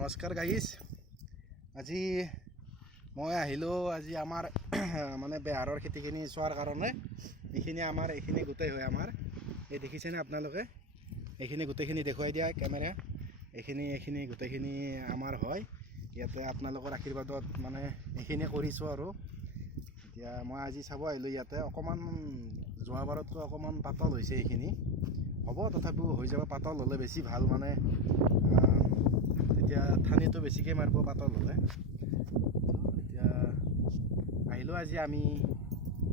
নমস্কাৰ গাইজ। আজি মই আহিলোঁ আজি আমাৰ মানে বেহাৰৰ খেতিখিনি চোৱাৰ কাৰণে। এইখিনি গোটেই হয় আমাৰ, এই দেখিছেনে আপোনালোকে? এইখিনি গোটেইখিনি দেখুৱাই দিয়া কেমেৰা। এইখিনি গোটেইখিনি আমাৰ হয়। ইয়াতে আপোনালোকৰ আশীৰ্বাদত মানে এইখিনি কৰিছোঁ আৰু এতিয়া মই আজি চাব আহিলোঁ। ইয়াতে অকণমান যোৱাবাৰতকৈ অকণমান পাতল হৈছে, এইখিনি হ'ব তথাপিও হৈ যাব। পাতল হ'লে বেছি ভাল, মানে এতিয়া ঠানিটো বেছিকৈ মাৰিব পাতল হ'লে। এতিয়া আহিলোঁ আজি আমি,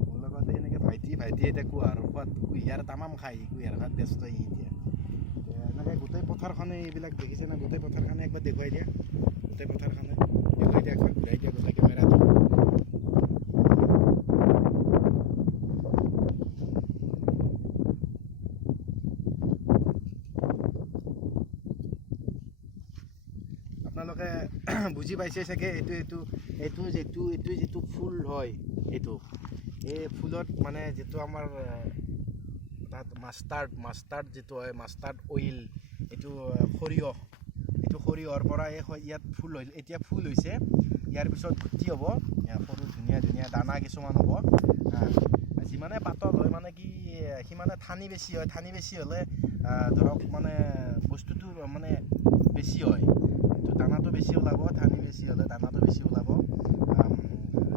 মোৰ লগতে এনেকৈ ভাইটি এতিয়া কুঁহিয়াৰ তামাম খায়, কুঁহিয়াৰ খাত ব্যস্ত এতিয়া এনেকৈ গোটেই পথাৰখনে এইবিলাক দেখিছে না, গোটেই পথাৰখনে একবাৰ দেখুৱাই দিয়া। গোটেই পথাৰখনে দেখুৱাই দিয়া, একবাৰ ঘূৰাই দিয়া গোটেই কেমেৰাটো। আপোনালোকে বুজি পাইছে চাগে। এইটো যিটো ফুল হয়, এই ফুলত মানে যিটো আমাৰ তাত মাষ্টাৰ্ড যিটো হয়, মাষ্টাৰ্ড অইল, এইটো সৰিয়হৰ পৰা ইয়াত ফুল হৈ এতিয়া ফুল হৈছে। ইয়াৰ পিছত গুটি হ'ব, সৰু ধুনীয়া দানা কিছুমান হ'ব। যিমানে পাতল হয় মানে কি সিমানে ঠানি বেছি হয়। ঠানি বেছি হ'লে ধৰক মানে বস্তুটো মানে বেছি হয়, দানাটো বেছি ওলাব। ঠানি বেছি হ'লে দানাটো বেছি ওলাব।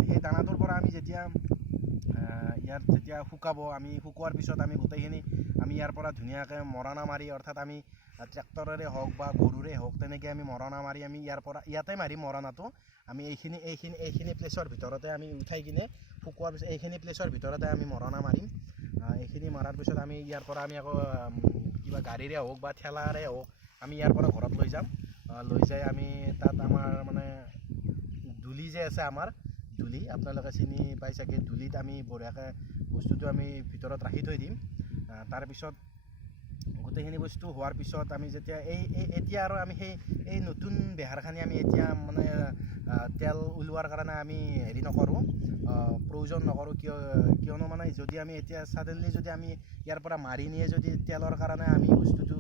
সেই দানাটোৰ পৰা আমি যেতিয়া শুকাব, আমি শুকোৱাৰ পিছত আমি গোটেইখিনি আমি ইয়াৰ পৰা ধুনীয়াকৈ মৰণা মাৰি, অৰ্থাৎ আমি ট্ৰেক্টৰেৰে হওক বা গৰুৰে হওক তেনেকৈ আমি মৰণা মাৰি আমি ইয়াতে মাৰিম মৰণাটো। আমি এইখিনি প্লেচৰ ভিতৰতে আমি উঠাই কিনে শুকোৱাৰ পিছত এইখিনি প্লেচৰ ভিতৰতে আমি মৰণা মাৰিম। এইখিনি মৰাৰ পিছত আমি ইয়াৰ পৰা আমি আকৌ কিবা গাড়ীৰে হওক বা ঠেলাৰে হওক আমি ইয়াৰ পৰা ঘৰত লৈ যাম। লৈ যাই আমি তাত আমাৰ মানে দুলি যে আছে, আমাৰ দুলি আপোনালোকে চিনি পাই চাগে। দুলিত আমি বঢ়িয়াকৈ বস্তুটো আমি ভিতৰত ৰাখি থৈ দিম। তাৰপিছত গোটেইখিনি বস্তু হোৱাৰ পিছত আমি যেতিয়া এতিয়া আৰু আমি এই নতুন বেহাৰখিনি আমি এতিয়া মানে তেল ওলোৱাৰ কাৰণে আমি প্ৰয়োজন নকৰোঁ। কিয়নো মানে যদি আমি এতিয়া ছাডেনলি যদি আমি ইয়াৰ পৰা মাৰি নিয়ে যদি তেলৰ কাৰণে আমি বস্তুটো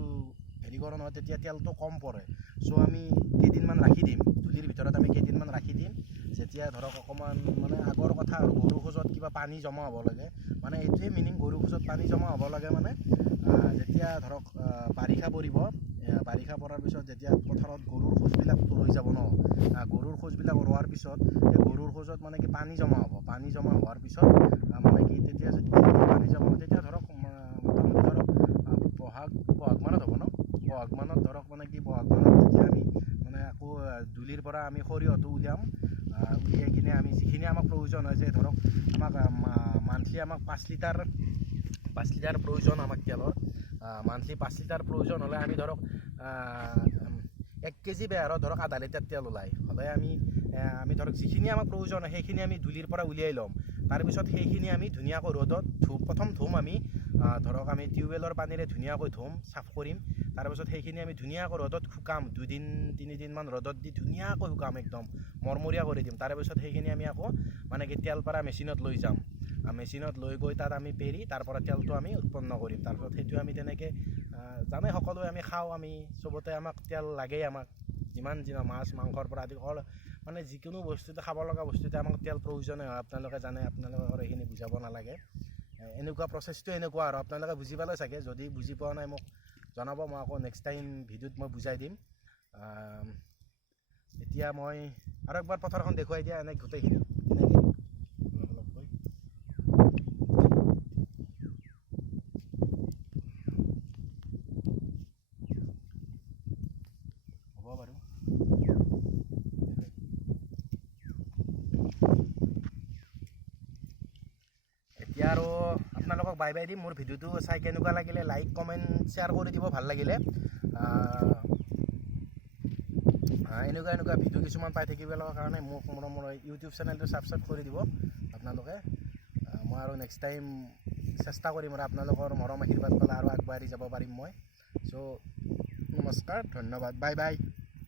কৰোঁ নহয়, তেতিয়া তেলটো কম পৰে। চ' আমি কেইদিনমান ৰাখি দিম, ধূলিৰ ভিতৰত আমি কেইদিনমান ৰাখি দিম। যেতিয়া ধৰক অকণমান মানে আগৰ কথা আৰু গৰু খোজত কিবা পানী জমা হ'ব লাগে, মানে এইটোৱে মিনিং, গৰু খোজত পানী জমা হ'ব লাগে। মানে যেতিয়া ধৰক বাৰিষা পৰিব, বাৰিষা পৰাৰ পিছত যেতিয়া পথাৰত গৰুৰ খোজবিলাকতো ৰৈ যাব ন, গৰুৰ খোজবিলাক ৰোৱাৰ পিছত এই গৰুৰ খোজত মানে কি পানী জমা হ'ব। পানী জমা হোৱাৰ পিছত মানে কি তেতিয়া যদি পানী জমা হ'ব, তেতিয়া ধৰক মোটামুটি ধৰক বহাগ মানত হ'ব ন। বহাগ মানত ধৰক মানে কি বহাগ মানত যেতিয়া আমি মানে আকৌ দুলিৰ পৰা আমি সৰিয়হটো উলিয়াই কিনে আমি যিখিনি আমাক প্ৰয়োজন হয়, যে ধৰক আমাক মান্থলি আমাক 5 লিটাৰ প্ৰয়োজন আমাক তেলৰ। মান্থলি 5 লিটাৰ প্ৰয়োজন হ'লে আমি ধৰক 1 কেজি বেহাৰত ধৰক আধা লিটাৰ তেল ওলায়। হ'লে আমি ধৰক যিখিনি আমাক প্ৰয়োজন হয় সেইখিনি আমি দুলিৰ পৰা উলিয়াই ল'ম। তাৰপিছত সেইখিনি আমি ধুনীয়াকৈ ৰ'দত প্ৰথম ধুম। আমি ধৰক আমি টিউবৱেলৰ পানীৰে ধুনীয়াকৈ ধুম, চাফ কৰিম। তাৰপিছত সেইখিনি আমি ধুনীয়াকৈ ৰ'দত শুকাম, 2-3 দিনমান ৰ'দত দি ধুনীয়াকৈ শুকাম, একদম মৰমৰীয়া কৰি দিম। তাৰেপিছত সেইখিনি আমি আকৌ মানে কি তেল পৰা মেচিনত লৈ যাম। মেচিনত লৈ গৈ তাত আমি পেৰি তাৰ পৰা তেলটো আমি উৎপন্ন কৰিম। তাৰপিছত সেইটো আমি তেনেকৈ জানে সকলোৱে আমি খাওঁ। আমি চবতে আমাক তেল লাগেই। আমাক যিমান মাছ মাংসৰ পৰা আদি মানে যিকোনো বস্তুতে, খাব লগা বস্তুতে আমাক তেল প্ৰয়োজনে হয়। আপোনালোকে জানে, আপোনালোকৰ এইখিনি বুজাব নালাগে। এনেকুৱা প্ৰচেছটো এনেকুৱা আৰু আপোনালোকে বুজি পালে চাগে। যদি বুজি পোৱা নাই মোক জনাব, মই আকৌ নেক্সট টাইম ভিডিঅ'ত মই বুজাই দিম। এতিয়া মই আৰু একবাৰ পথাৰখন দেখুৱাই দিয়া, এনেকৈ গোটেইখিনি হ'ব বাৰু। এতিয়া আৰু আপোনালোকক বাই বাই দিম। মোৰ ভিডিঅ'টো চাই কেনেকুৱা লাগিলে লাইক, কমেণ্ট, শ্বেয়াৰ কৰি দিব ভাল লাগিলে। এনেকুৱা ভিডিঅ' কিছুমান পাই থাকিবৰ কাৰণে মোৰ ইউটিউব চেনেলটো ছাবস্ক্ৰাইব কৰি দিব আপোনালোকে। মই আৰু নেক্সট টাইম চেষ্টা কৰিম আৰু আপোনালোকৰ মৰম আশীৰ্বাদ পালে আৰু আগবাঢ়ি যাব পাৰিম মই। চ' নমস্কাৰ, ধন্যবাদ, বাই বাই।